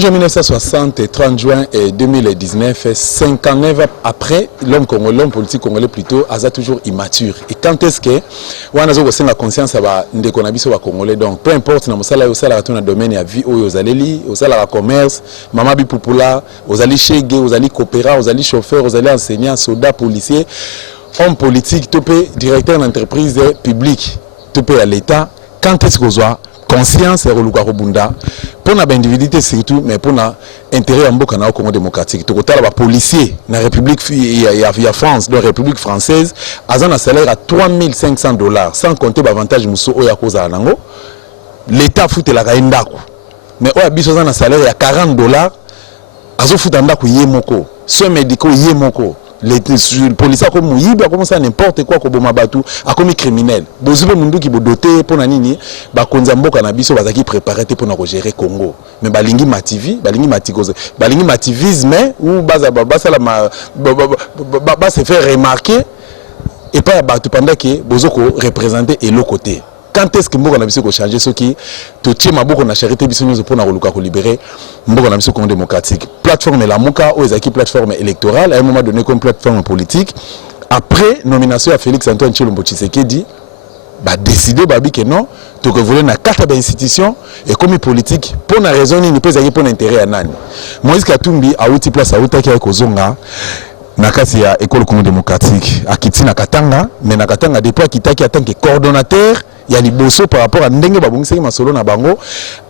30 juin 1960 et 30 juin 2019, 59 après, l'homme politique congolais plutôt, a toujours immature. Et quand est-ce que on a la conscience de qu'on a congolais, donc peu importe, dans le domaine de vie, aux allés, aux allés commerce, maman bipupula, aux allés chégé, aux allés coopérants, aux allés chauffeurs, aux allés enseignants, soldats, policiers, hommes politiques, directeur d'entreprise publique, à l'État, quand est-ce qu'on a conscience et reluka robunda pour na individualité surtout mais pour na intérêt en boka na Congo démocratique to kotala ba policier na République ya France de République française azana salaire à $3,500 sans compter avantage muso oya koza nango l'état foute la kaendako mais oya biso azana salaire ya $40 azo futa ndako yemoko soins médicaux yemoko les policiers comme Mouyib a commencé à n'importe quoi comme Mabatou a commis criminel. Bozube mundu qui bo doté pour nanini ba konzambo kanabiso bazaki préparé pour na gérer Congo. Mais balingi mativi, balingi matikoze, balingi mativisme ou baza se faire remarquer et pas batu pendant que bozoko représenter et l'autre côté. Quand est-ce que Mboka na biso ko changer ce qui to tie maboko na charité biso nyozo pour na koluka ko libérer Mboka na biso Congo démocratique plateforme la Muka ou ezaki plateforme électorale à un moment donné comme plateforme politique après nomination à Félix Antoine Tshilombo Tshisekedi ba décider babi que non to que voler na carte d'institution et comme politique pour na raison ni peut ezaki pour intérêt à nani Moïse Katumbi a outi place à utaki ko zonga nakasi ya école Congo démocratique akiti na Katanga mais na Katanga depuis akitaki en tant que coordonnateur il y a liboso par rapport à ndenge babongisaki masolo na bango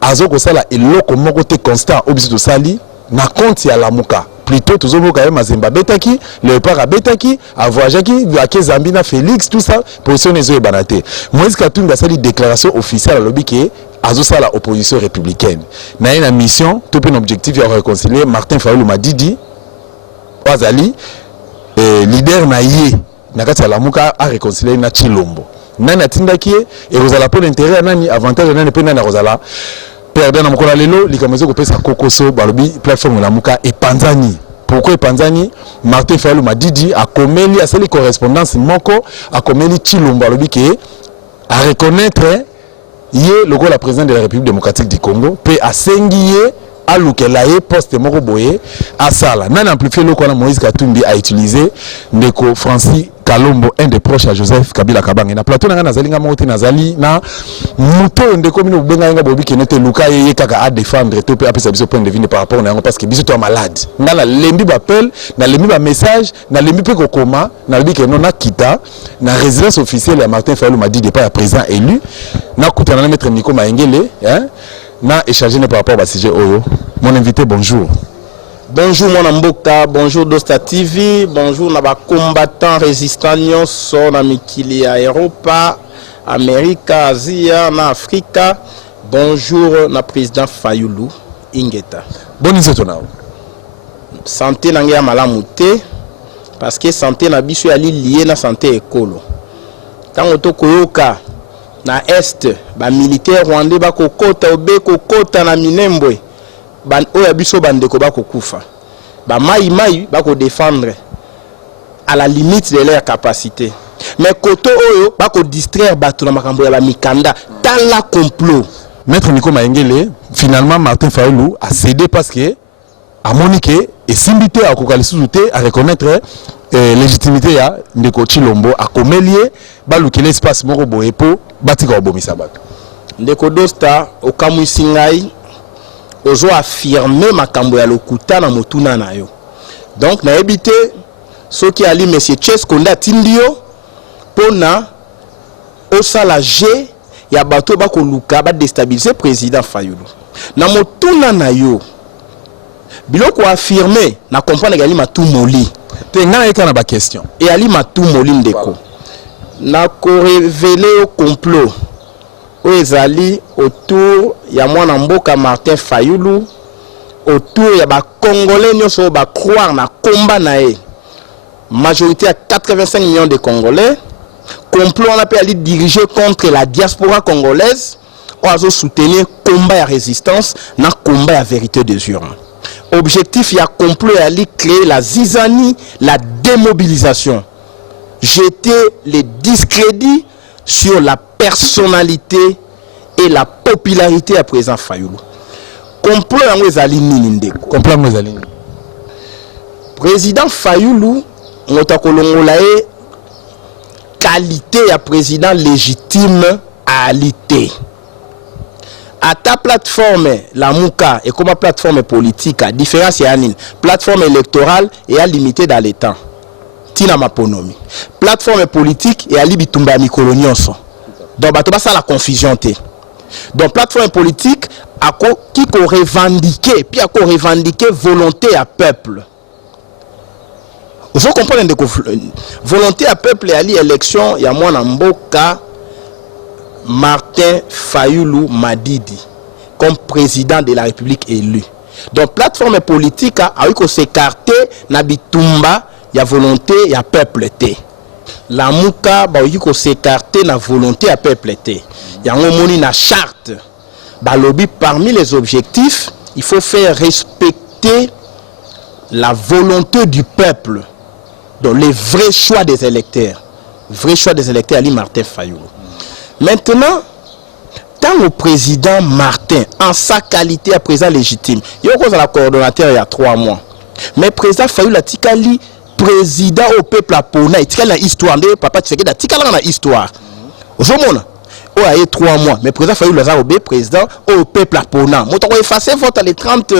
azoko sala eloko moko te constant obiso sali na compte ya Lamuka plutôt tozomoka ya Mazemba betaki Léopard betaki avoyaki ya Zambi na Félix tout ça position ezo ebanate Moïse Katumbi sali déclaration officielle à lobby que azo sala opposition républicaine na une mission tout un objectif ya réconcilier Martin Fayulu Madidi Wazali leader na ye na kati ya Lamuka a réconcilier na Tshilombo nani atindaki et rozala pour l'intérêt nani avantage nani pe nani rozala perdre na mokolo lelo likamezo ko pesa kokoso balobi plateforme Lamuka et Panzani pourquoi Panzani Martin Fayulu Madidi a komeli a seli correspondance moko a komeli Tshilombo balobi ke a reconnaître ye logo la président de la République démocratique du Congo pe asengi ye alukela ye poste moko boye asala nani amplifier loko na Moïse Katumbi a utilisé ndeko Francis Kalombo un des proches à Joseph Kabila Kabange na plateau nga nazali nga moti nazali na muto ndeko mino benga nga bobi kenete luka ye kaka a défendre to pe apesa biso point de vue par rapport na ngo parce que biso to malade nga na lembi ba appel na lembi ba message na lembi pe kokoma na lembi ke non na kita na résidence officielle ya Martin Fayulu Madidi pas président élu na kutana na maître Nico Maengele hein na échanger par rapport à sujet oyo. Mon invité, bonjour. Bonjour mon amboka, bonjour Dosta TV, bonjour na ba combattant résistant nyonso na mikili ya Europa, Amerika, Asia, na Afrika. Bonjour na président Fayulu Ingeta. Bonne nuit tonao. Santé na ngia malamu te parce que santé na biso ya lié na santé ekolo. Tango to koyoka na est ba militaire rwandais ba kokota obe kokota na Minembwe ban oya biso bandeko ba kokufa ba mai ba ko défendre à la limite de leur capacité mais koto oyo ba ko distraire bato na makambo ya ba mikanda dans la complot. Maître Nico Maengele finalement Martin Fayulu a cédé parce que a monique et simbité à kokalisouté à reconnaître légitimité ya ndeko Tshilombo a komelie baluki l'espace moko boye po batika obomisa bato ndeko Dosta okamwisi ngai ozo affirmer makambo ya lokuta na motuna na yo donc na ebité soki ali monsieur Chesko nda tindio pona osala G ya bato ba koluka ba déstabiliser président Fayulu na motuna na yo biloko affirmer na comprendre gali matumoli te nga eka na ba question et ali matumoli ndeko na ko révéler au complot ezali autour ya mwana mboka Martin Fayulu autour ya ba congolais nyonso ba croire na combat na e majorité à 85 millions de congolais complot on appelle ali diriger contre la diaspora congolaise oazo soutenir combat ya résistance na combat ya vérité des urnes objectif ya complot ali créer la zizanie la démobilisation jeter les discrédits sur la personnalité et la popularité à présent Fayulu. complot yango ezali nini ndeko? Complot yango ezali nini? Président Fayulu moto akolongola ye qualité ya président légitime à l'ité. À ta plateforme, la Mouka, et comme plateforme politique, la différence est à nini? Plateforme électorale est à limiter dans les temps. Tina maponomi. Plateforme politique est à libitumba mikolonionso. Donc, bah, ça la confusion. Donc, plateforme politique, qui ko revendiquer, puis à ko revendiquer volonté à peuple. Vous comprenez de volonté à peuple et à l'élection, il y a moi en Mboka Martin Fayulu Madidi comme président de la République élu. Donc plateforme politique a eu qu'on s'écarter na bitumba ya volonté ya peuple té. La Mouka ba eu qu'on s'écarter na volonté ya peuple té. Ya ngomoni na charte. Ba lobby parmi les objectifs, il faut faire respecter la volonté du peuple. Donc les vrais choix des électeurs. Vrai choix des électeurs Ali Martin Fayulu. Maintenant, tant le président Martin, en sa qualité de président légitime, il y a un coordonnateur il y a 3 mois. Mais président Fayulu a tikali président au peuple à Pona, il tikali la histoire de papa Tshisekedi, tikali la histoire. Aujourd'hui, il y a 3 mois, mais président Fayulu a obé président au peuple à Pona. Moi, on a effacé vote le 30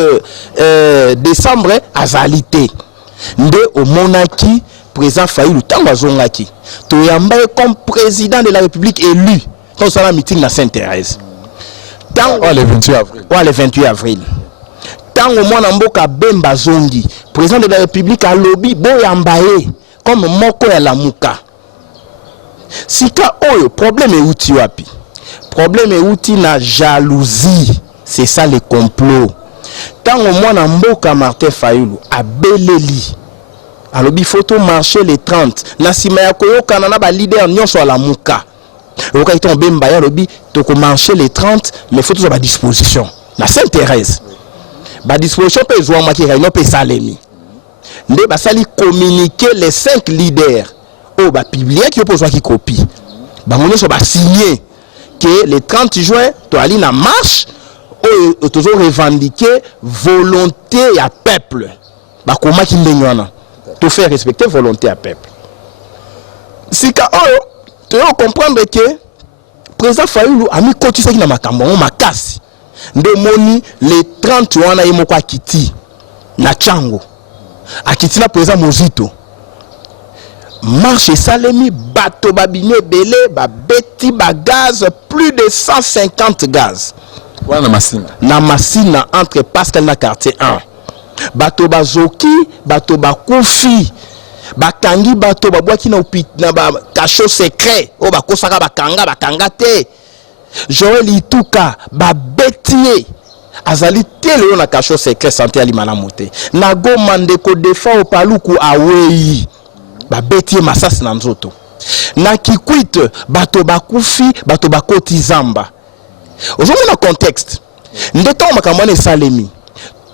décembre à Zalité. Nde au monarchie président Fayulu tango azongaki to yamba comme président de la République élu quand ça la meeting na Sainte-Thérèse tango le 28 avril le 28 avril tango mwana mboka Bemba Zongi président de la République a lobby boyambaye comme moko ya Lamuka sika oyo problème est outi wapi problème est outi na jalousie c'est ça le complot. Tant au moins en mboka Martin Fayulu a beleli alobi photo marché les 30 na sima ya koyoka na ba leader nyonso ala muka oka ito Bemba ya alobi to ko marché les 30 mais photos à disposition na Sainte-Thérèse ba disposition pe zo maki réunion pe salemi nde ba sali communiquer les 5 leaders o ba publier qui opposent qui copie ba nyonso ba signer que le 30 juin to ali na marche ou toujours revendiquer volonté à peuple. Bah comment qu'il l'ignorant? Tout faire respecter volonté à peuple. Si ka tu dois comprendre que président Fayulu a mis côté ça qui na makambo makasi. Nde moni le 30 wana yemoko akiti na Chango. Akiti na président Mozito. Marche salemi bato babine belé ba beti ba gaz plus de 150 gaz. Na Massina entre Pascal na quartier 1 bato bazoki bato bakufi bakangi bato babwaki na na ba cachot secret o bakosaka bakanga te Joël Ituka ba betie azali tele na cachot secret santé alimana moté na Goma ndeko defa o paluku awei ba betie masasi na nzoto na Kikwit bato bakufi bato bakoti zamba. Aujourd'hui, dans le contexte,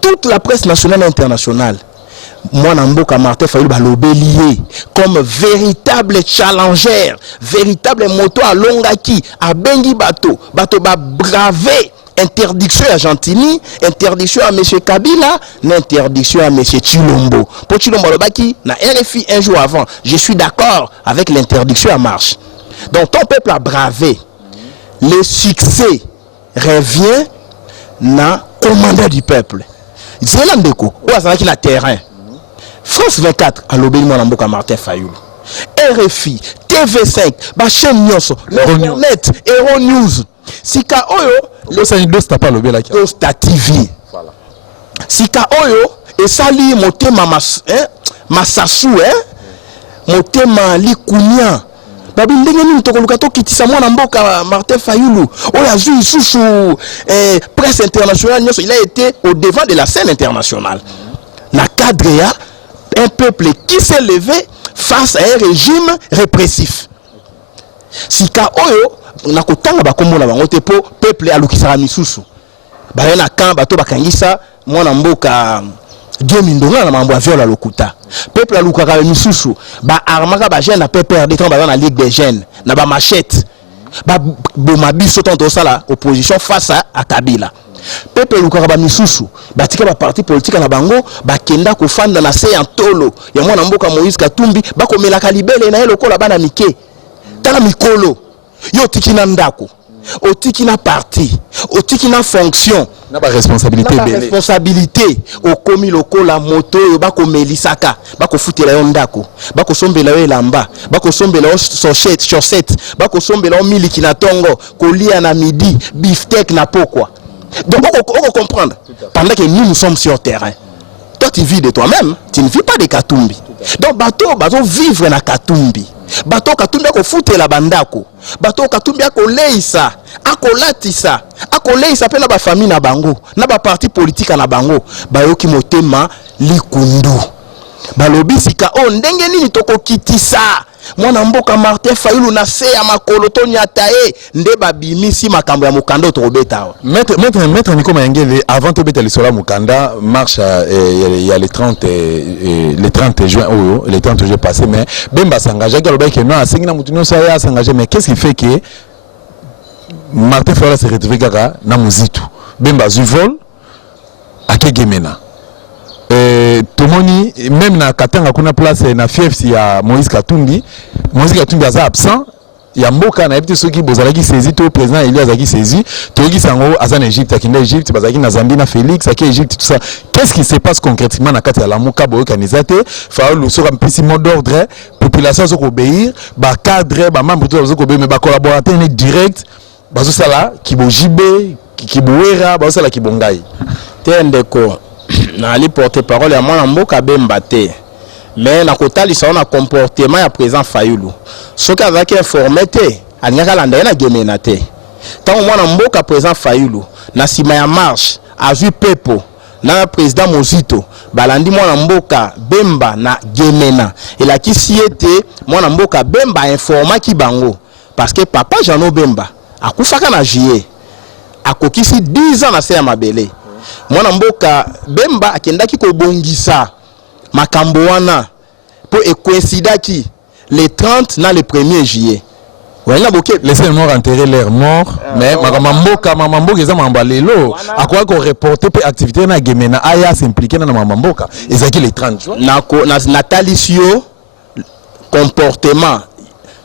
toute la presse nationale et internationale, moi, Namboka Martin Fayulu Balobelié, comme véritable challenger, véritable moto à Longaki, à Bengi Bato, Bato ba bravé, interdiction à Gentini, interdiction à M. Kabila, interdiction à M. Chilombo. Pour Chilombo Lobaki, na RFI un jour avant, je suis d'accord avec l'interdiction à marche. Donc, ton peuple a bravé. Le succès revient na commandant du peuple. Zélandeko, ou azalaki na terrain. France 24 à l'obéi mon amboka Martin Fayulu. RFI, TV5, ba chaîne nyonso, Internet, Hero News. Sika oyo, le sanido sta pas lobé la Costa TV. Voilà. Sika oyo et sali motema masasu motema likunya. Babi ndenge nini tokoluka to kitisa mwana mboka Martin Fayulu oya azui susu presse internationale nyoso il a été au devant de la scène internationale na cadre ya un peuple qui s'est levé face à un régime répressif sika oyo na kotanga bakombo na bango te po peuple alukisaka misusu ba na kan bato bakangisa mwana mboka Dieu mindonga na mambo aviola lokuta peuple alukaka misusu ba armaka ba jeune na PPRD quand ba na ligue des jeunes na ba machette ba boma biso tant ça la opposition face à Kabila peuple lukaka ba misusu batika ba parti politique na bango bakenda kofanda na se ya tolo ya mwana mboka Moïse Katumbi bakomelaka libele na ye lokola bana mike tala mikolo yo tikina ndako otiki na parti otiki na fonction na ba responsabilité okomi lokola moto yo bakomelisaka bakofutela yo ndako bakosombela yo elamba bakosombela yo chaussette bakosombela yo miliki na tongo kolia na midi beefsteak na pokwa. Donc on va comprendre pendant que nous sommes sur le terrain. Toi tu vis de toi-même, tu ne vis pas de Katumbi. Donc bateau vivre na Katumbi. Bateau Katumbi ako futela bandako. Bateau Katumbi ako leisa, ako latisa, ako leisa pe na ba famille na bango, na ba parti politique na bango, ba yoki motema likundu. Balobi sika o ndenge nini toko kitisa. Mwana mboka Martin Fayulu na se ya makolo to nyatae nde babimisi makambo ya mukanda otobeta. Maître Nico Mayengele, avant de beta lisola mukanda marche il y a les 30 juin le 30 juin passé, mais Bemba s'engagé que que non asengi na mutuno sa s'engagé, mais qu'est-ce qui fait que Martin Fayulu se retrouve gaga na muzitu Bemba zuvol akegemena tomoni même na katanga kuna place na fief ya Moïse Katumbi aza absent ya mboka na ebiti soki bozalaki saisi to président Elias azaki saisi toki sango aza na Égypte akinde Égypte bazaki na Zambie na Félix aki Égypte tout ça. Qu'est-ce qui se passe concrètement na kati ya la muka boyo kanizate Fayulu soka mpisi mot d'ordre population soko obéir ba cadre ba membre to soko obéir mais ba collaborateur ne direct bazo sala kibojibe kiboera bazo sala kibongai tendeko na ali porte-parole ya mwana mboka Bemba te mais na kotalisa na comportement ya président Fayulu soki azaki informé te alingaka landa ye na gemena te ntango mwana mboka président Fayulu na nsima ya marche azwi pepo na président Mozito balandi mwana mboka Bemba na gemena elakisi ete mwana mboka Bemba informaki bango parce que papa Jeannot Bemba akufaka na juillet akokisi 10 ans na se ya mabele. Mwana mboka Bemba akendaki kobongisa makambo wana po ekoincidaki le 30 na le 1er juillet. Wala boke laisser mort enterrer l'air mort mais mamamboka eza mamba lelo akwa ko reporter pe activité na gemena aya s'impliquer na mamamboka ezaki le 30 juin na talisio comportement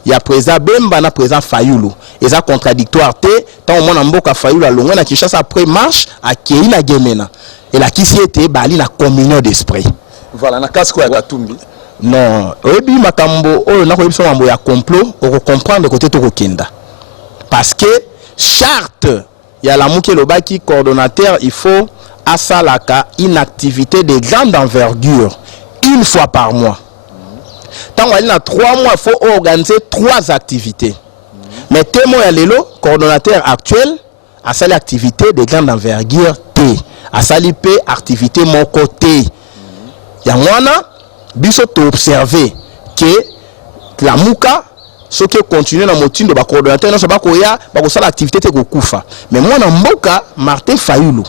ya président Bemba na président Fayulu eza contradictoire te tant mwana mboka Fayulu alongwe na Kinshasa après marche akei na gemena et la kisi était bali na communion d'esprit. Voilà na kasko ya Katumbi non oyebi makambo oyo na koyebisa mambo ya complot oko comprendre côté to kokenda parce que charte ya la muke lobaki coordonnateur il faut asalaka une activité de grande envergure une fois par mois. Tant qu'on a 3 mois, il faut organiser 3 activités. Mais témoin ya lelo, coordonnateur actuel, a sali activité de grande envergure T. A sali pe activité mon côté. Yangwana, biso to observer que la muka, ce qui continue dans motin de ba coordonnateur, non se ba koya, ba ko sala activité te ko kufa. Mais moi na mboka Martin Fayulu,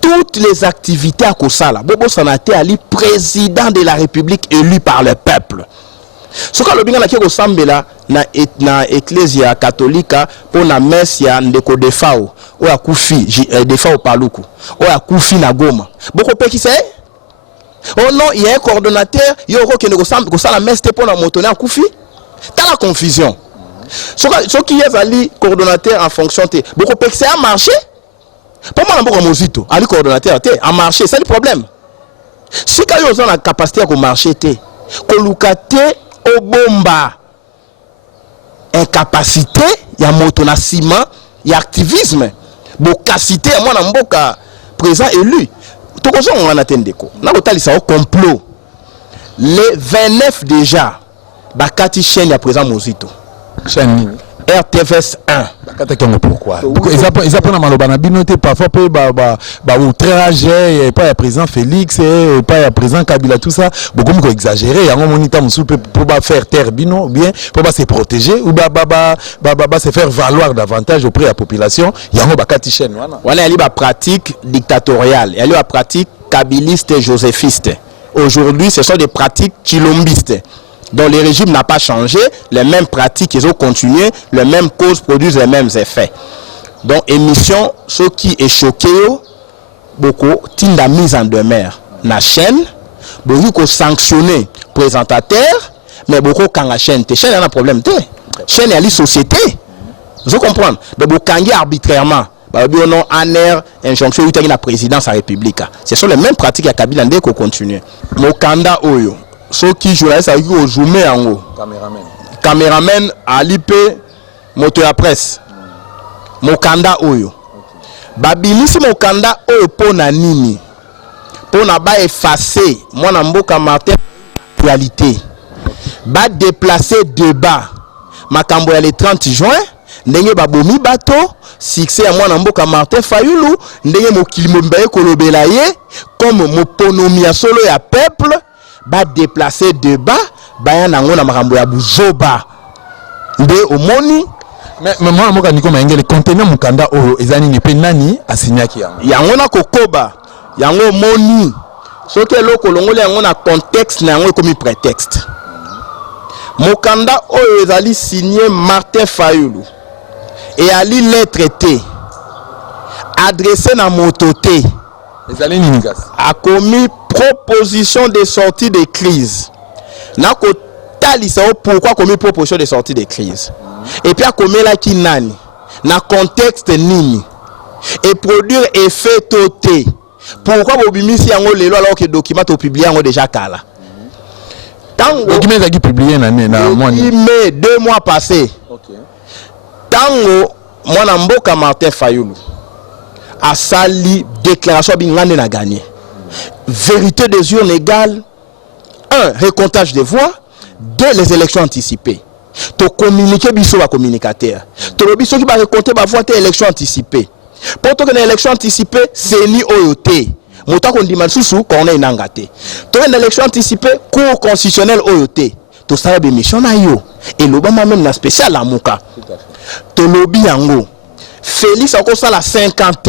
toutes les activités à Kosala, Bobo Sanate Ali, président de la République élu par le peuple. Ce que le binga qui ressemble na ecclésia catholique pour la messe ya ndeko defao ou ya kufi defao paluku ou ya kufi na Goma. Beaucoup pe qui c'est? Oh non, il y a un coordonnateur, il y a un messe pour la montée à kufi. T'as la confusion. Ce qui est ali coordonnateur en fonction de beaucoup pe qui c'est à marcher. Pour moi, on a Mozito, ali coordonnateur, à marcher, c'est le problème. Si vous avez la capacité à marcher, kolukate au bomba, incapacité, il y a moto ciment, il y a activisme, bocacité, moi, on a présent élu. Tout ça, on a attendu. On a complot. Le 29 déjà, Bakati chaîne ya présent Mozito. Chaîne RTVS 1. Pourquoi? Ils apprennent à Malobana binoté parfois pas outrage et pas à président Félix et pas à président Kabila tout ça beaucoup moins exagéré. On monite pour pas faire taire bino bien pour pas se protéger ou se faire valoir davantage auprès de la population. Il y a un bakati chaîne voilà. Il y a une pratique dictatoriale, il y a une pratique kabiliste et joséphiste. Aujourd'hui, ce sont des pratiques chilombistes. Donc le régime n'a pas changé, les mêmes pratiques ils ont continué, les mêmes causes produisent les mêmes effets. Donc émission ce qui est choqué beaucoup tinda mise en demeure na chaîne beaucoup sanctionner présentateur mais beaucoup quand la chaîne a un problème chaîne est la société vous comprenez mais beaucoup arbitrairement non aner injonction de la présidence de la République ce sont les mêmes pratiques à Kabila ndeko continue mokanda oyo ceux qui journaliste a eu zoomé en haut caméraman alipe moto ya presse mokanda oyo babilisi mokanda oyo pona nini pona ba effacer mwana mboka Martin réalité ba déplacer débat makambo ya le 30 juin ndenge babomi bato succès ya mwana mboka Martin Fayulu ndenge mokili mbaye kolobela ye comme moponomi ya solo ya peuple ba déplacer débat baya nango na makambo ya buzoba nde omoni mais mwana mboka niko mayengele contenant mukanda oyo ezani ni pe nani asinyaki yango na kokoba yango moni soki eloko longoli yango na contexte na yango ekomi prétexte mokanda oyo ezali signé Martin Fayulu et ali lettre T adressé na mototé ezali nini gas a commis proposition de sortie de crise na ko talisa pourquoi commis proposition de sortie de crise et puis a commis la ki nani na contexte nini et produire effet toté pourquoi bobimisi yango lelo alors que document to publié yango déjà kala tango document ezaki publié na mois mai 2 mois passés tango mwana mboka Martin Fayulu a sali déclaration bingane na gagné vérité des urnes égale 1 récomptage des voix 2 les élections anticipées to communiquer biso ba communicateur to biso ki ba récolter ba voix te élection anticipée pour to que élection anticipée c'est ni oyoté mota ko ndima susu ko na inanga te to une élection anticipée cour constitutionnel oyoté to sala be mission na yo et lobama même na spécial la muka to lobi yango Félix a ça la 50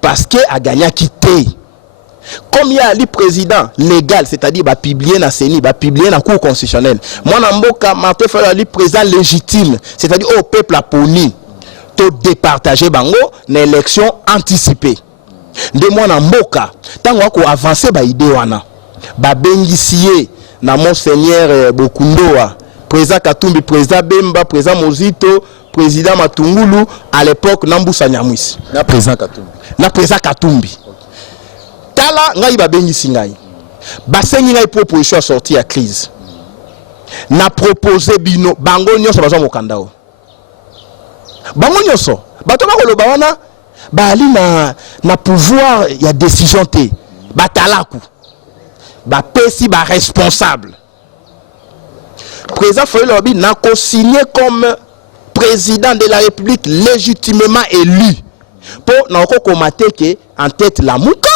parce que a gagné quitté comme il y a le président légal c'est-à-dire va publier na CENI va publier na cour constitutionnelle moi na mboka Martin Fayulu le président légitime c'est-à-dire au peuple a poni to départager bango na élection anticipée de moi na mboka tango ko avancer ba idée wana ba bengisier na monseigneur Bokundoa président Katumbi président Bemba président Mozito président Matungulu à l'époque Nambusa Nyamwisi na président Katumbi tala ngai ba bengisi ngai basengi ngai proposition sortie à crise na proposer bino bango nyonso bazo mokanda o bango nyonso bato bakoloba wana bali na pouvoir ya décision te batalaku ba pesi ba responsable président Fayulu Lobi n'a co-signé comme président de la République légitimement élu pour n'a ko komaté que en tête la Muka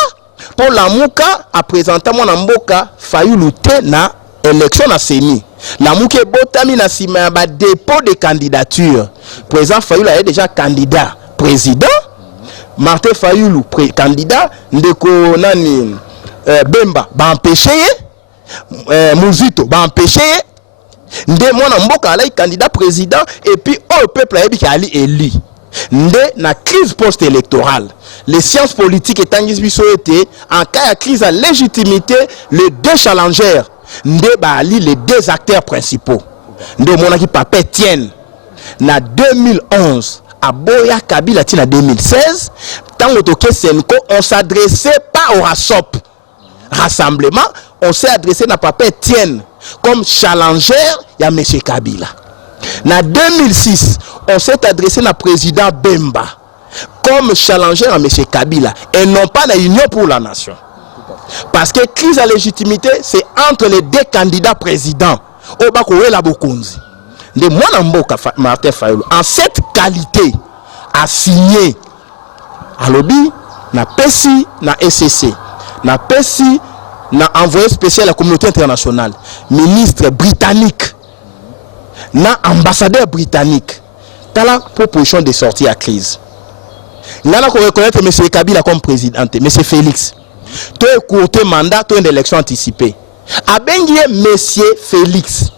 pour la Muka a présenté mon mboka Fayulu te na élection na CENI la Muka botami na sima ba dépôt de candidature président Fayulu est déjà candidat président Martin Fayulu candidat ndeko nani Bemba ba empêcher Muzito ba empêcher nde mwana mboka alai candidat président et puis au peuple ayebi ki ali élu nde na crise post-électorale les sciences politiques etangisi biso ete en cas de crise à légitimité les deux challengers nde bali les deux acteurs principaux nde mona ki Papa Etienne na 2011 à Boya Kabila tina 2016 tango toke Senko on s'adressait pas au RASOP rassemblement on s'est adressé na Papa Etienne comme challenger ya M. Kabila. En 2006, on s'est adressé à président Bemba comme challenger à M. Kabila et non pas la Union pour la Nation. Parce que crise à légitimité, c'est entre les deux candidats présidents. Obakowe la Bokonzi. De moi Mboka Martin Fayulu, en cette qualité, a signé à lobby, na PESI, na SCC, na PESI, na envoyé spécial à la communauté internationale, ministre britannique, na ambassadeur britannique, dans la proposition de sortie à crise. Là, on reconnaître M. Kabila comme président, M. Félix. Tu as courté mandat, tu as une élection anticipée. A bengié M. Félix.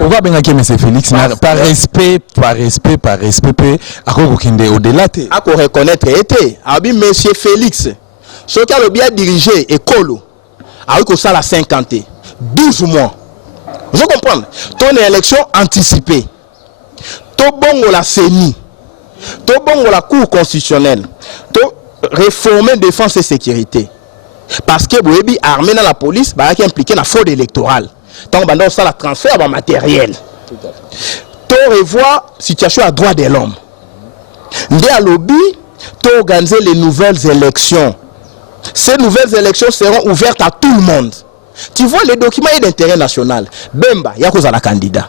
On va bien que M. Félix, par respect, peu, à quoi vous au-delà. À quoi reconnaître été. Abi M. Félix, ce qui a le bien dirigé Écolo, a eu que ça la 50 12 mois. Vous comprenez? Ton élection anticipée. Ton bon la CENI. Ton bon la Cour constitutionnelle. Ton réformer défense et sécurité. Parce que vous avez armé dans la police, qui est impliqué dans la fraude électorale. Donc, ça la transfert de matériel. Tu revois la situation à droit de l'homme. Dès à lobby, tu organiser les nouvelles élections. Ces nouvelles élections seront ouvertes à tout le monde. Tu vois, les documents d'intérêt national. Bemba, il y a cause à la candidat.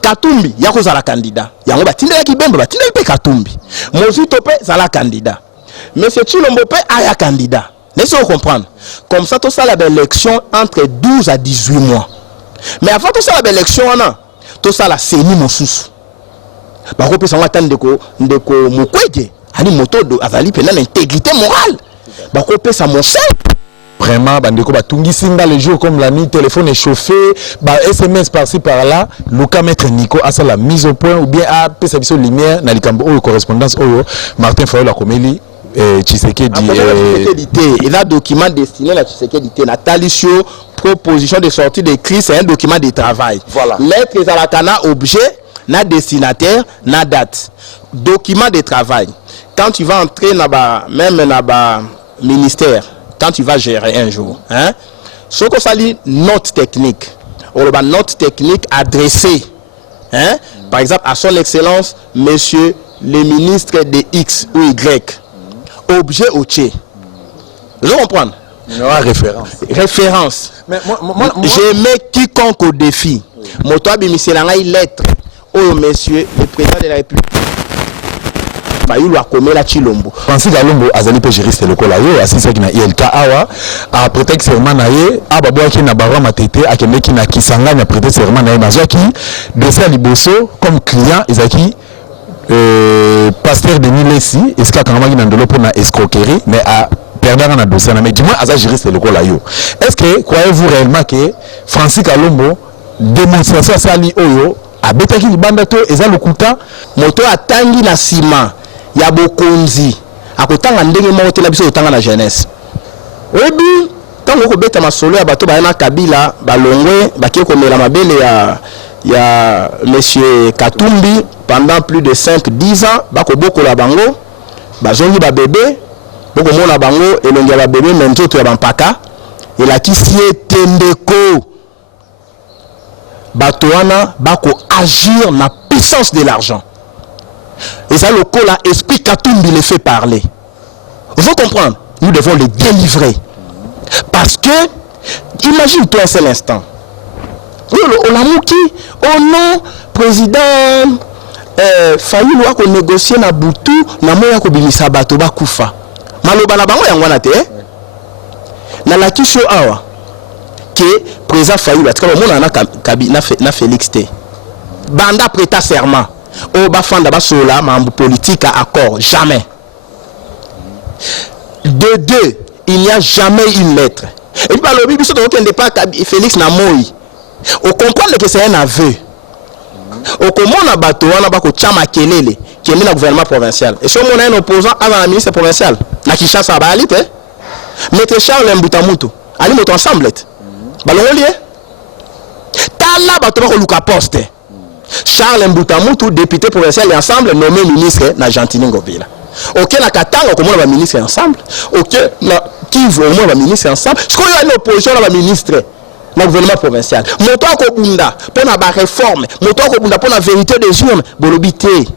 Katumbi, il y a cause à la candidat. Il y a un qui Bemba, il y a Katumbi. Mozu Tope, c'est la candidat. Mais c'est Chilombope, il y a candidat. Laissez-vous comprendre. Comme ça, tout ça, l'élection entre 12 à 18 mois. Mais avant tout ça, l'élection, tout ça, la CENI, mon sous. Bah, on peut s'en attendre de ko mukwege. Ani moto de azali pena l'intégrité morale. Bah, on peut s'en mon seul. Vraiment, bandeko batungi singa les jours comme la nuit, téléphone est chauffé, bah SMS par-ci par-là, Luka Maître Nico a ça la mise au point ou bien a pesa biso lumière na likambo oyo correspondance oyo Martin Fayulu la Komeli Tshisekedi il a un document destiné à Tshisekedi na talisio proposition de sortie de crise, c'est un document de travail. Voilà. Lettres à la cana objet, na destinataire, na date. Document de travail. Quand tu vas entrer même dans le ministère, quand tu vas gérer un jour, hein, ce qu'on s'allie note technique, ou la note technique adressée, hein, par exemple à son excellence, monsieur le ministre de X ou Y, objet au tché. Vous comprenez? Référence. Référence. Mais je mets quiconque au défi. Moi, toi, une lettre. Oh, monsieur, le président de la République. Fayulu a commis la Chilombo. Francis Kalombo azali pe juriste lokola yo asisa kina ILK awa a prêter serment na ye ababo ki na barwa matete akende ki na kisanga na prêter serment na ye mazaki dossier liboso comme client ezaki pasteur de Milesi eska kangama ki na ndolo pour na escroquerie mais a perdre na dossier na mais du moins aza juriste lokola yo. Est-ce que croyez-vous réellement que Francis Kalombo démonstration sali oyo abetaki libanda to eza lokuta moto atangi na sima ya bokonzi akotanga ndenge moko te na biso otanga na jeunesse oyebi tango kobeta masolo ya bato bayana Kabila balongwe bakie komela mabele ya monsieur Katumbi pendant plus de 5-10 ans bakobokola bango bazongi ba bébé bokomona bango elongi ya ba bébé mais nzoto ya bampaka elakisi ete ndeko bato wana bako agir na puissance de l'argent. Et ça, le col esprit Katumbi les fait parler. Vous comprenez? Nous devons les délivrer. Parce que, imagine-toi un seul instant. On a mouki, oh non, président Fayulu a négocié na Boutou, na moya ko bimisa bato bakufa. Maloba na bango yango na te. Na la kisho awa. Que président Fayulu, en tout cas, on a Félix T. Banda prêta serment. Au bafanda basola, membre politique à accord. Jamais. De deux, il n'y a jamais une lettre. Et puis, le Bible, il n'y a pas Félix Namoui. On comprend que c'est un aveu. On comprend que bateau, on a pas Chama Kelele, qui est le gouvernement provincial. Et si on a un opposant avant la ministre provincial, la Kinshasa, ça va aller, mettez Charles Mbutamutu. Allez, mettez ensemble. Balongolier. Tala bateau ko luka poste. Charles Mbutamutu, député provincial et ensemble, nommé ministre na Gentini Ngobila. Ok, na Katanga, comment on va ministre ensemble. Ok, na Kivu, comment on va ministre ensemble. Ce qu'on a une opposition, on va ministre na gouvernement provincial. Moto ko bunda pour na ba réforme. Moto ko bunda pour la vérité des urnes. Bolobité.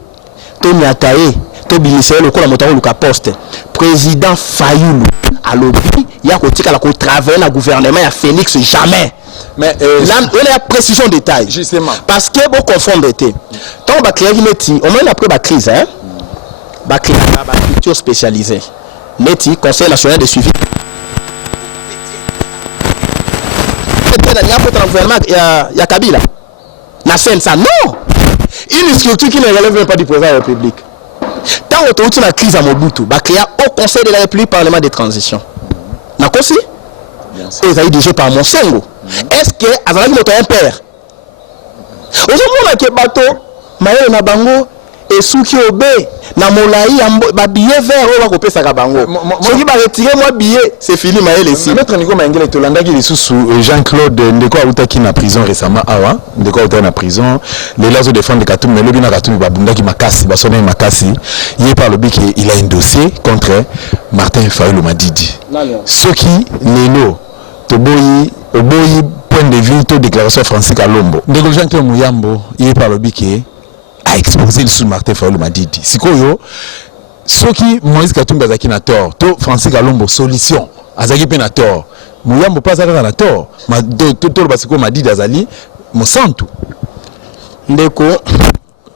To nyatae, to bimisé le ko la moto ko luka poste. Président Fayulu à l'objet, il y a ko travailler na gouvernement ya Félix jamais. Mais là, il y a précision détail. Justement. Parce que vous confondez. Tant que vous au moins après la crise, hein, la culture spécialisée. Neti, Conseil national de suivi. Il y a Kabila. Na scène ça. Non! Une structure qui ne relève même pas du président de la République. Tant que vous avez la crise à Mobutu, il y a au Conseil de la République, Parlement de transition. N'a pas aussi? Ils ont dirigé par Monsengo. Est-ce que Azalaki est un père? ozomona ke bato mayele na bango esuki obe na molai ba billet vert oyo bakopesaka bango soki baretire mwa billet c'est fini mayele esi. Maître Nico Mayengele tolandaki lisusu Jean-Claude ndeko autaki na prison récemment awa ndeko autaki na prison les lazo défendre Katumbi mais lobi na Katumbi babundaki makasi basonné makasi il par le bic il a un dossier contre Martin Fayulu Madidi soki lelo toboyi oboyi point de vue to déclaration Francis Kalombo ndeko Jean-Claude Muyambo il par le bic a exposé le sous Martin Fayulu Madidi sikoyo soki Moïse Katumbi azaki na tort to Francis Kalombo solution azaki pe na tort Muyambo pas azaki na tort ma to basiko Madidi azali mosantu ndeko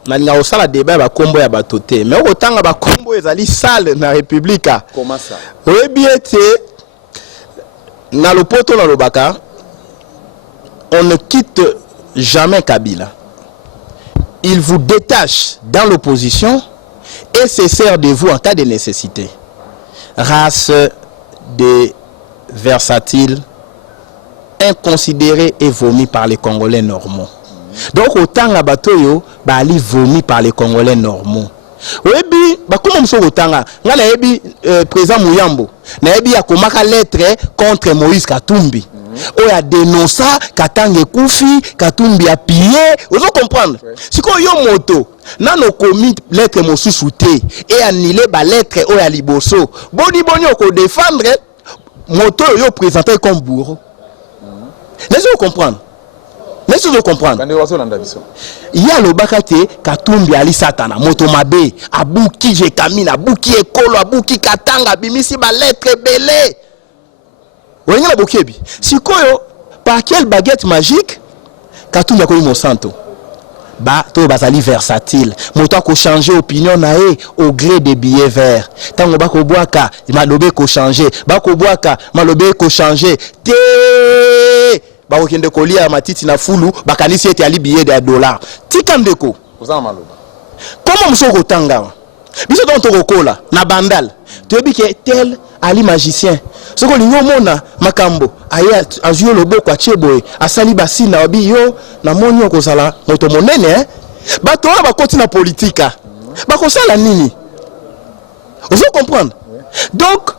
na linga osala débat ba kombo ya batote mais okotanga ba kombo ezali sale na république comment ça oyebi ete na lopoto na lobaka on ne quitte jamais Kabila. Il vous détache dans l'opposition et se sert de vous en cas de nécessité. Race de versatiles, inconsidérés et vomis par les Congolais normaux. Donc autant la batoyo, bali vomi par les Congolais normaux. Oyebi, comment mso otanga, ngala yebi président Muyambo, na yebi ya komaka lettre contre Moïse Katumbi. On a dénoncé Katange Koufi, Katumbi a pillé. Vous comprendre? Si qu'on yo moto, nan no commis lettre mo sous-souté et annulé ba lettre o ya liboso. Boni ko défendre moto yo présenté comme bourreau. Laissez-vous comprendre. Laissez-vous comprendre. Il y a le bakate Katumbi ali satana moto mabe abuki je kamina abuki ekolo abuki Katanga bimisi ba lettre belé. Si par quelle baguette magique Katumbi a connu mon santo ba to bazali versatile moto ko changer opinion nae au gré des billets verts tango ba ko boaka malobe ko changer ba ko boaka malobe ko changer te ba ko kende ko lia matiti na fulu ba kanisi ete ali billet de $. Tikandeko ozama maloba comment msoko tanga biso don to kola na bandal to bi ke tel ali magicien soko lingo mona makambo aya azuyo loboko acheboe asali basina obi yo na monyo kozala moto monene bato ba koti na politika ba kosala nini vous comprendre donc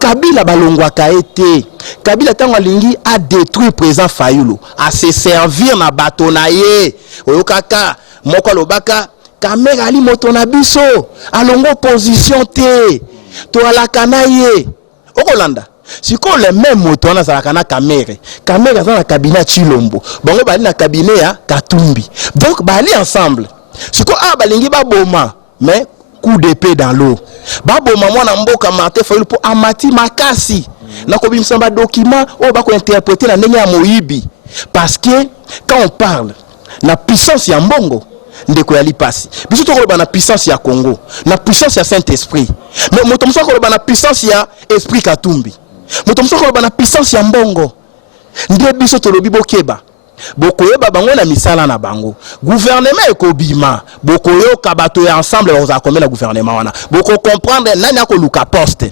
Kabila balongwaka été Kabila tango lingi a détruit président Fayulu a se servir na bato na ye oyokaka moko lobaka kamera ali moto na biso alongo position te to alakana ye okolanda siko le même moto na zalaka na kamera za na cabinet Chilombo bango bali na cabinet ya Katumbi donc bali ensemble siko balingi baboma mais coup d'épée dans l'eau baboma mwana mboka Martin Fayulu po amati makasi na ko bimisa ba document o ba ko interpréter na ndenge ya moyibi parce que quand on parle na puissance ya mbongo ndeko ya lipasi biso tokoloba na puissance ya Congo na puissance ya Saint-Esprit mais moto mso koloba na puissance ya Esprit Katumbi moto mso koloba na puissance ya mbongo nde biso tolobi bokeba bokoyeba bango na misala na bango gouvernement ekobima bokoyoka bato ya ensemble baza komela gouvernement wana boko comprendre nani akoluka poste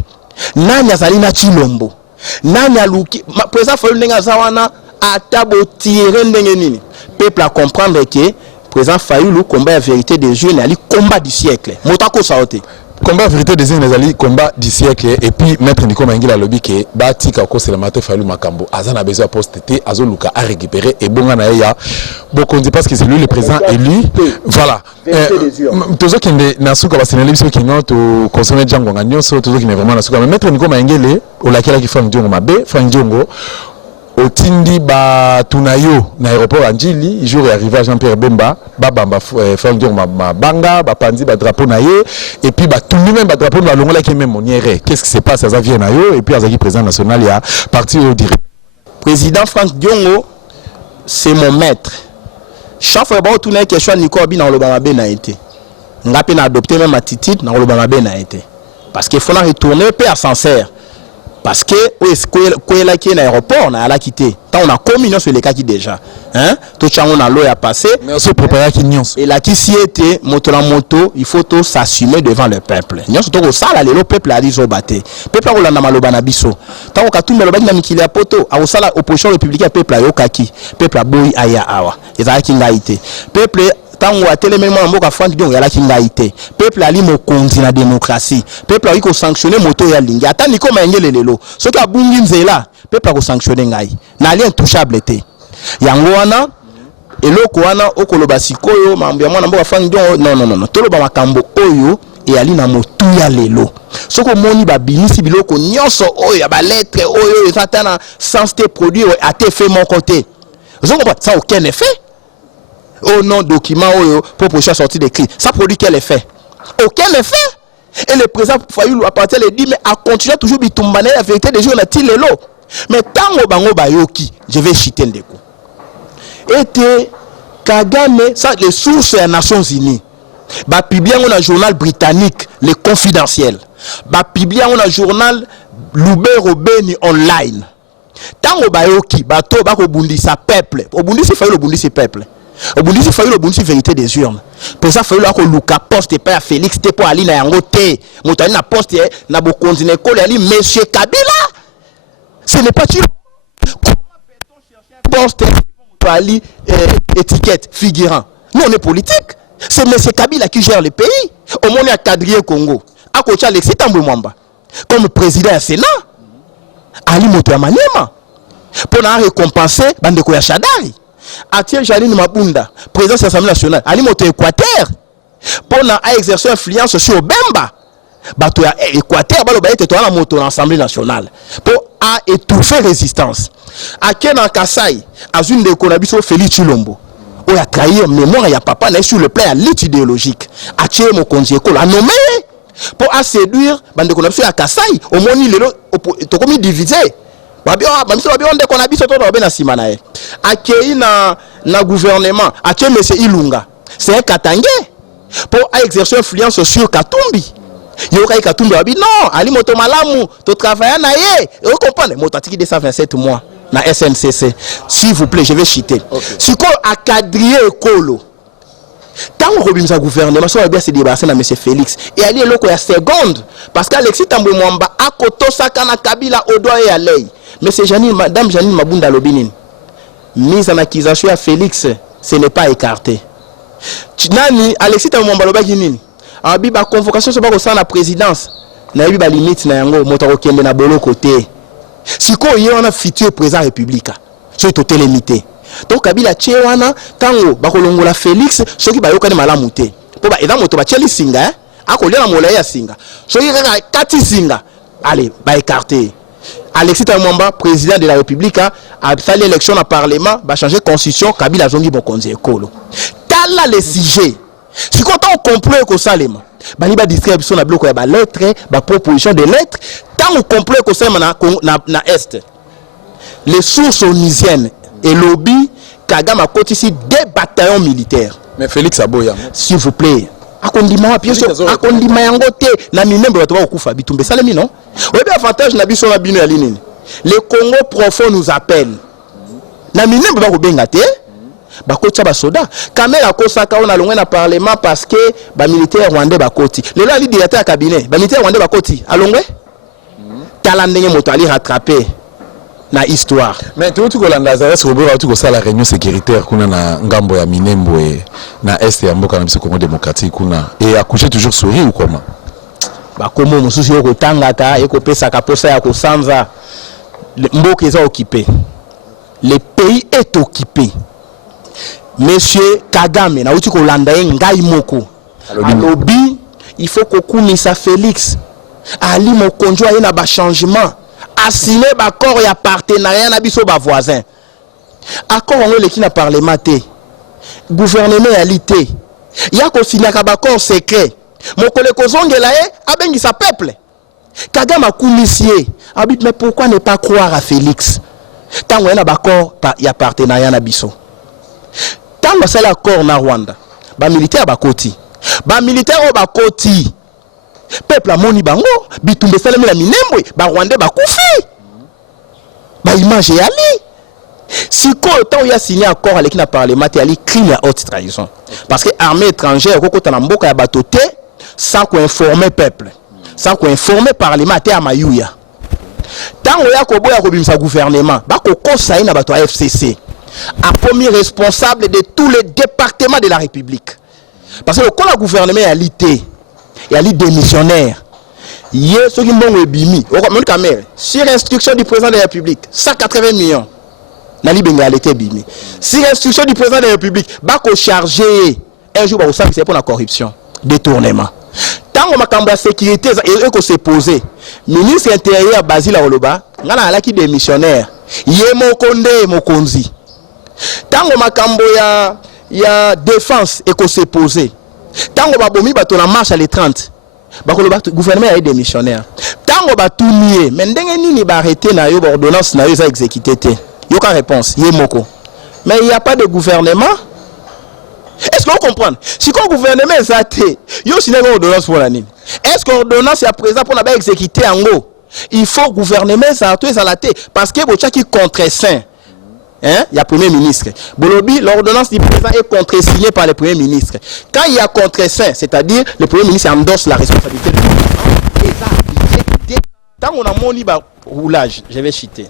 nani azali na Chilombo nani aluki président Fayulu ndenge azawana atabo tirer ndenge nini peuple a comprendre que président Fayulu combat la vérité des yeux ali combat du siècle motako saoté combat vérité des yeux ali combat du siècle et puis maître Nico Mayengele lobby que batika ko c'est le Martin Fayulu makambo azana besoin poster azoluka a récupérer et bonga na ya beaucoup dit parce que c'est lui le président élu voilà tozo kende na suka basenele biso kinyo to consommer jango nganyo so tozo kine vraiment na suka mais maître Nico Mayengele olakela ki Frank Diongo mabe Frank Diongo otindi ba tunayo na aéroport Anjili jour arrivé Jean-Pierre Bemba babamba Frank Diongo mabanga ba pandi ba drapeau na ye et puis ba tundi même ba drapeau ba longola ki même moniere qu'est-ce qui se passe ça vient na yo et puis azaki président national ya parti au direct président Frank Diongo c'est mon maître chaque fois ba tourner question Nico Abi na lobama be na été ngapi na adopter même attitude na lobama be na été parce qu'il faut la retourner paix à sincère parce que là qui est l'aéroport on a quitté tant on a commis sur les cas qui déjà hein tout ça on a l'eau à passer mais on se prépare qui nuance et là qui s'y était moto la moto il faut tout s'assumer devant le peuple nuance tout ça là le peuple a dit zobaté peuple a rolanda maloba na biso tant on ka tout maloba na mikili ya poto a osala opposition républicaine peuple a yokaki peuple a boy aya awa ezaki ngaité peuple tango atelemeli mwana mboka Frank Dion yala kingaité peuple ali mokonzi na démocratie peuple ali ko sanctionner moto ya lingi ata niko mayengele lelo soki abungi nzela peuple a ko sanctionner ngai na ali intouchable te yango wana eloko wana okoloba sikoyo mambo ya mwana mboka Frank Dion non toloba makambo oyo et ali na motu ya lelo soko moni ba binisi biloko nyonso oyo ya ba lettre oyo ezata na sens te produit a te fait mon côté vous comprenez ça aucun effet. Oh non, document proposition sortie d'écrit. Ça produit quel effet? Aucun effet. Et le président Fayoulou à partir de dit mais a continué toujours bitumbaner la vérité des jours na-t-il le lot. Mais tant bango bayoki, je vais chiter le coup. Et Kagame, ça les sources des Nations Unies. Ba publié on a journal britannique, le Confidentiel. Ba publié on a journal Lubero Beni online. Tant bayoki, bato bako bundisa peuple. Au bundisi Fayoulou bundisi peuple. Au bout il fallait la vérité des urnes. Pour ça, il fallait que Luka poste pas Félix te pour aller na yangote. Montani na poste na bo continuer coller ali monsieur Kabila. Ce n'est pas tu. Comment peut-on chercher un poste pour aller étiquette figurant? Nous on est politique. C'est monsieur Kabila qui gère le pays. Au moins il y a quadrillé Congo. À côté Alexis Tambwe Mwamba comme président du Sénat. Ali moto ya Maniema. Pour na récompenser bande ko ya Shadari. Atie Janine Mabunda, président de l'Assemblée nationale, Ali Moto Équateur, pour exercer influence sur Bemba. Bato ya Équateur, balo baete to la moto l'Assemblée nationale pour étouffer résistance. Atie na Kasai, azune de konabiso Félix Chilombo. On a trahi mémoire ya papa na sur le plan à lutte idéologique. Atie mo konzi école a nommé pour séduire bande konabiso ya Kasai, au moni lelo to komi divisé. Babio de konabiso to na simana e. Akei na gouvernement, akei monsieur Ilunga. C'est un Katangé pour exercer influence sur Katumbi. Yokai Katumbi abi non, ali moto malamu, to travailler na ye. Vous comprenez? Motatiki 227 mois na SNCC. S'il vous plaît, je vais chiter. Si ko akadrier ekolo. Tant qu'on rebimsa gouvernement, ça va bien se débarrasser na monsieur Félix. Et ali eloko ya seconde parce qu'Alexis Tambwe Mwamba akoto sakana Kabila au doigt et à l'œil. Mais c'est Madame Janine Mabunda Lobinin. Mise en accusation à Félix, ce n'est pas écarté. Nani, Alexis Tambwe Mwamba Lobaki nini? Abi ba convocation sur la présidence. Na bi ba limite na yango motaro kende na bolo côté. Siko on a futur président républicain. C'est tout limité. Donc Kabila tchewana tango ba kolongola Félix, soki ba yokane malamu te. Po ba eza moto ba tcheli singa, hein? Akolia na molaya ya singa. Soki kaka kati singa. Allez, ba écarté. Alexis Tambwe Mwamba, président de la République, a fait l'élection au Parlement, va changer la constitution, Kabila Zongi Bokonzi Ekolo. Tala les sujets. Si quand on comprend que ça, il va distribution na bloc ya lettres, ba proposition de lettres, tant on comprend que ça na est. Les sources onisiennes et lobby Kagame a coté ici 2 bataillons militaires. Mais Félix Aboya, s'il vous plaît. Akondima bien sûr akondima yango te na minembe bato ba okufa bitumbe salemi non oyebi avantage na biso na bino ya linini le Congo profond nous appelle na minembe ba ko benga te ba kotsa ba soda kamera ko saka on alongwe na parlement parce que ba militaire rwandais ba koti le là li directeur ya cabinet ba militaire rwandais ba koti alongwe tala ndenge moto ali rattraper na histoire. Mais tu ko landa za Robert tu ko sala réunion sécuritaire kuna na ngambo ya Minembo et na est ya mboka na biso Congo démocratique kuna et accoucher toujours sourire ou comment? Ba komo mususu yoko tangaka yeko pesa ka posa ya ko sanza mboka est occupé. Le pays est occupé. Monsieur Kagame na uti ko landa ngai moko. Alobi il faut ko kumisa Félix ali mo konjo ayena ba changement. Assigné accord et partenariat na biso ba voisin. Accord on le qui na parlement té. Gouvernement réalité. Il y a ko signé ka accord secret. Mon collègue Kozongela abengi sa peuple. Kagame a commissionné. Abit mais pourquoi ne pas croire à Félix? Tant on a accord il y a partenariat na biso. Tant on a accord na Rwanda. Ba militaire ba koti. Ba militaire ba koti. peuple amoni bango bitumba salami la minembwe ba Rwandais ba kufi ba image yali siko autant il a signé accord avec le parlement il crime la haute trahison parce que armée étrangère kokota na mboka ya batoté sans qu'on informer peuple sans qu'on informer parlement te amayuya tango ya ko boya ko bimisa gouvernement ba ko kosaina na bato FCC a premier responsable de tous les départements de la République parce que quand le gouvernement est alité il y a les démissionnaires hier ceux qui m'ont ebimi sur instruction du président de la République 180 millions Nali Bengalete bimi sur instruction du président de la République ba ko charger un jour ba ko c'est pour la corruption détournement tant que ma sécurité et que se poser ministre intérieur Basile Oloba ngana alaki démissionnaire yemo konde mokonzi tant que makambo ya défense et que se poser tant que babomi bato na marche à les 30 ba ko le gouvernement a démissionnaire tant que ba tunie mais ndenge nini ba arrêter na yo ordonnance na yo za exécuter té yo ka réponse yemoko mais il y a pas de gouvernement. Est-ce que vous comprenez? Si le gouvernement est athée, il y a aussi une ordonnance pour l'année. Est-ce que l'ordonnance est présente pour exécuter en haut? Il faut que le gouvernement soit athée parce que vous qui contre-saint. Hein? Il y a le Premier ministre. Bolobi, l'ordonnance du président est contre-signée par le Premier ministre. Quand il y a contre-saint, c'est-à-dire le Premier ministre endosse la responsabilité du gouvernement. Tant qu'on a mon roulage, je vais chiter.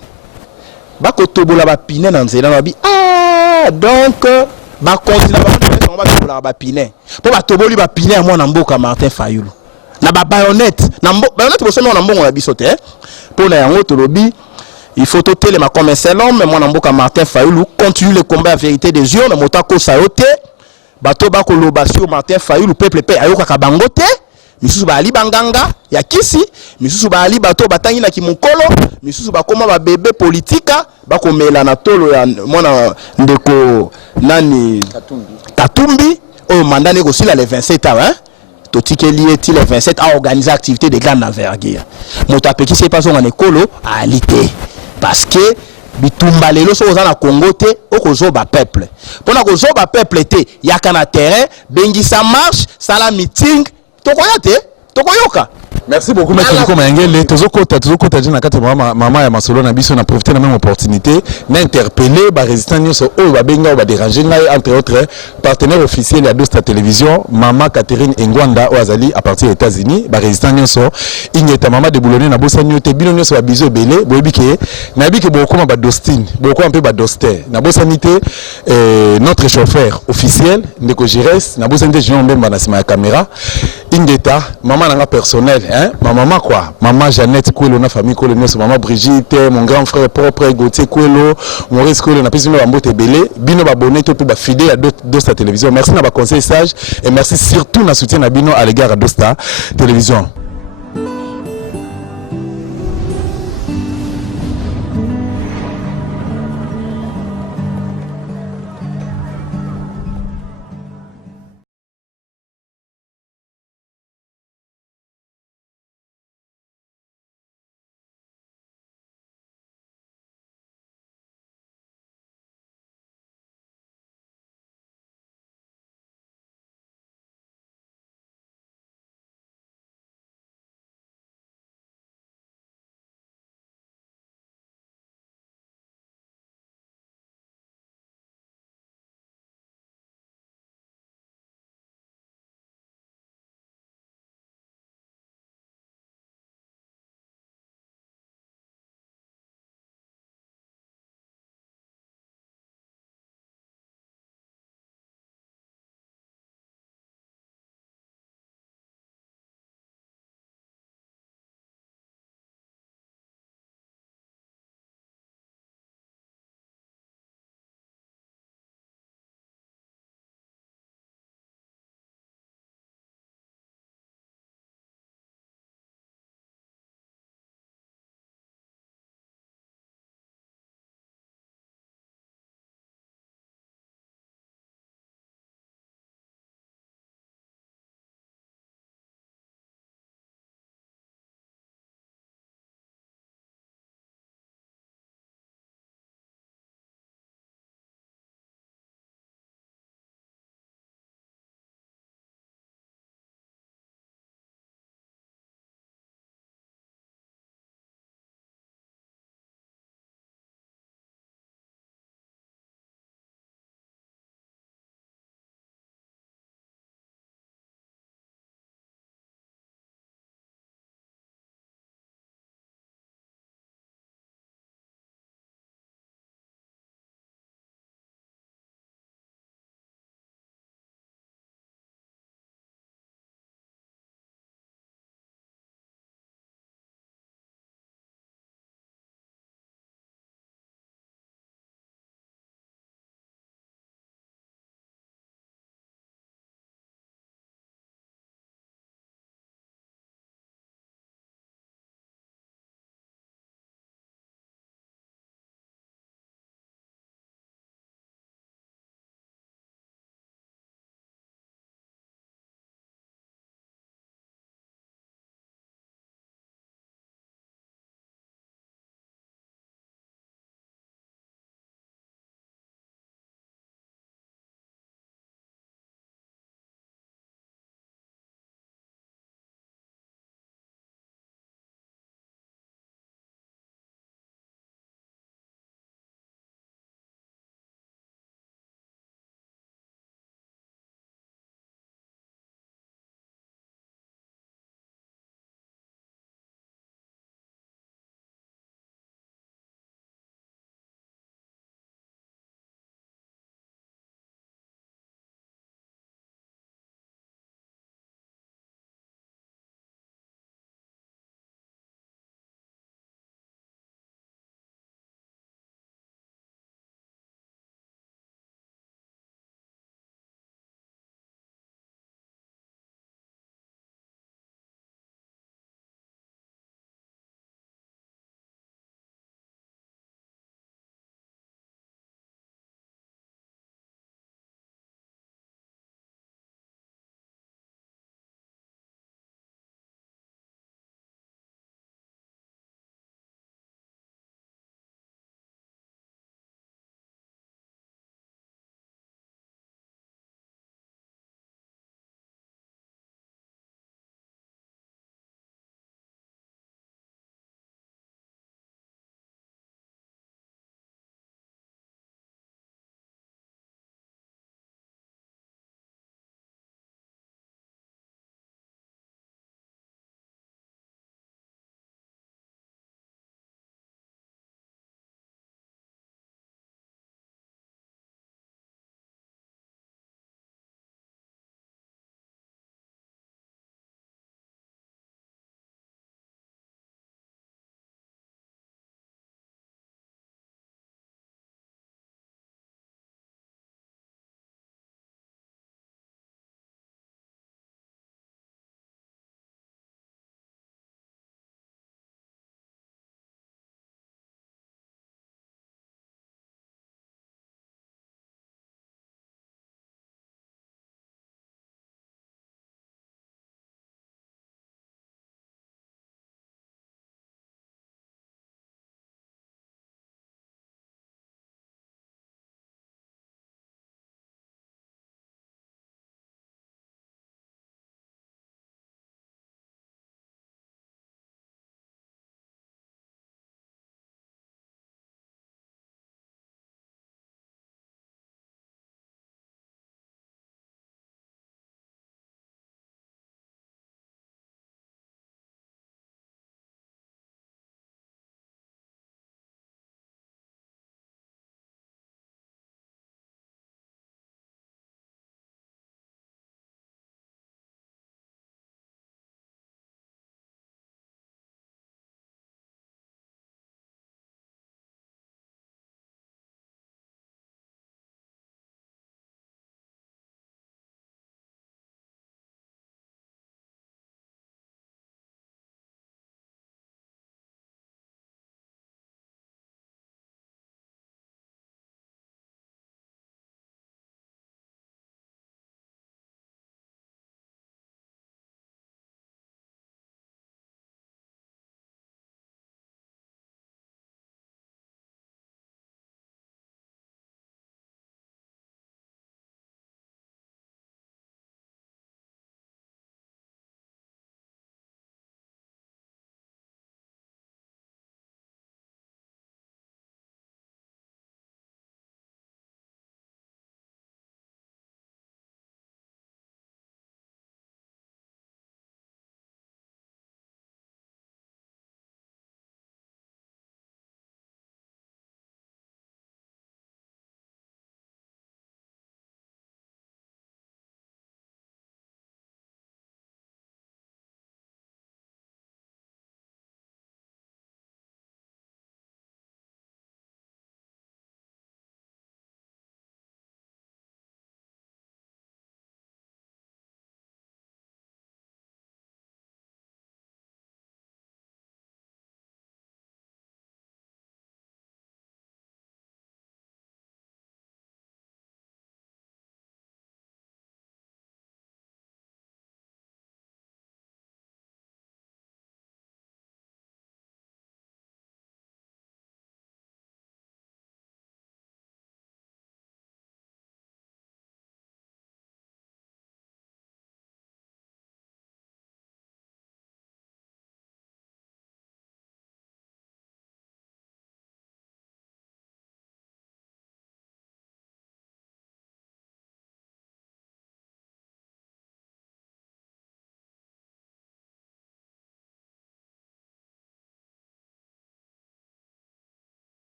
Bakotobola ba piné dans zéla babi. Ah, donc ba continue ba piné. Pour ba toboli ba piné à mon mboka Martin Fayulu. Na ba baïonnette, na baïonnette bo sema na mbongo na bisote. Pour na yango tolobi, il faut toter ma comme un seul homme, mais mon mboka Martin Fayulu continue le combat à vérité des yeux, na motako sayote. Bato ba ko lobasio Martin Fayulu peuple pe ayoka kabangote. Misusu ba ali banganga ya kisi misusu ba ali bato batangi na kimukolo misusu ba koma ba bébé politika ba komela na tolo ya mwana ndeko nani Katumbi au mandat négocié le 27 ans hein totike lié le 27 à organiser activité de grande envergure motapeki c'est pas son en écolo à alité parce que bitumba lelo so za na Congo te okozo ba peuple pona kozo ba peuple te yaka na terrain bengisa marche sala meeting Tokoyoka. Merci beaucoup maître Nico Mayengele. Tozokota na kati mama ya masolo na biso na profiter na même opportunité na interpeller ba résistant nyonso oyo ba benga ba déranger ngai entre autres partenaire officiel ya Dosta Télévision Mama Catherine Engwanda Oazali à partir des États-Unis ba résistant nyonso ingeta mama de Boulonné na bosa nyote bino nyonso ba biso belé boyebike na bike bokoma ba Dostine bokoma mpe ba Doster na bosa nité notre chauffeur officiel ndeko Gires na bosa nité Jean Mbemba na sima ya caméra ingeta maman nanga personnel hein ma maman quoi maman Jeannette Kouelo na famille Kouelo maman Brigitte mon grand frère propre Gauthier Kouelo Maurice Kouelo na pisino ba mbote belé bino ba bonné to pe ba fidèle à Dosta Télévision merci na ba conseil sage et merci surtout na soutien na bino à l'égard à Dosta Télévision.